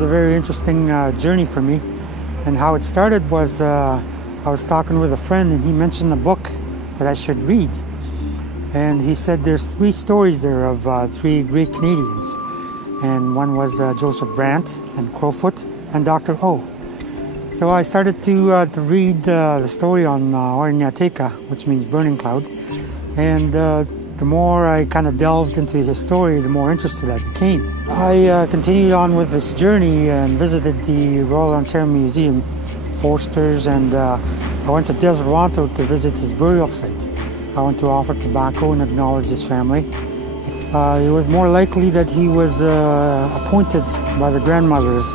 was a very interesting journey for me. And how it started was I was talking with a friend and he mentioned a book that I should read. And he said there's 3 stories there of 3 great Canadians. And one was Joseph Brant and Crowfoot and Dr. O. So I started to read the story on Oronhyatekha, which means burning cloud. And the more I kind of delved into his story, the more interested I became. I continued on with this journey and visited the Royal Ontario Museum, Forster's, and I went to Toronto to visit his burial site. I went to offer tobacco and acknowledge his family. It was more likely that he was appointed by the grandmothers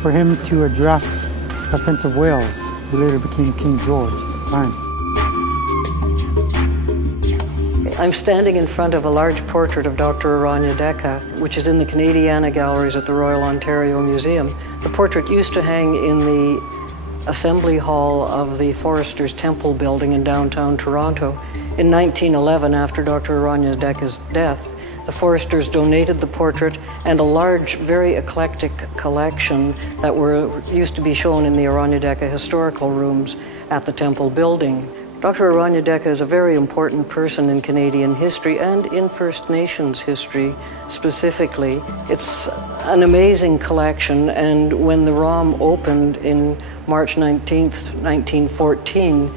for him to address the Prince of Wales, who later became King George at the time. I'm standing in front of a large portrait of Dr. Oronhyatekha, which is in the Canadiana Galleries at the Royal Ontario Museum. The portrait used to hang in the Assembly Hall of the Foresters Temple building in downtown Toronto. In 1911, after Dr. Oronhyatekha's death, the Foresters donated the portrait and a large, very eclectic collection that used to be shown in the Oronhyatekha historical rooms at the Temple building. Dr. Oronhyatekha is a very important person in Canadian history and in First Nations history specifically. It's an amazing collection, and when the ROM opened in March 19th, 1914,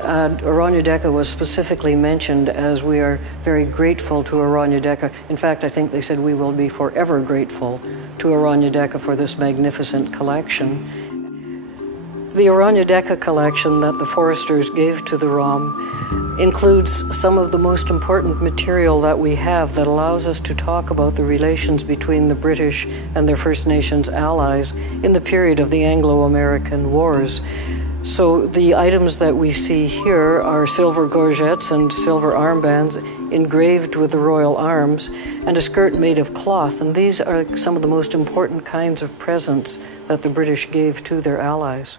Oronhyatekha was specifically mentioned as we are very grateful to Oronhyatekha. In fact, I think they said we will be forever grateful to Oronhyatekha for this magnificent collection. The Oronhyatekha collection that the Foresters gave to the ROM includes some of the most important material that we have that allows us to talk about the relations between the British and their First Nations allies in the period of the Anglo-American Wars. So the items that we see here are silver gorgets and silver armbands engraved with the royal arms and a skirt made of cloth. And these are some of the most important kinds of presents that the British gave to their allies.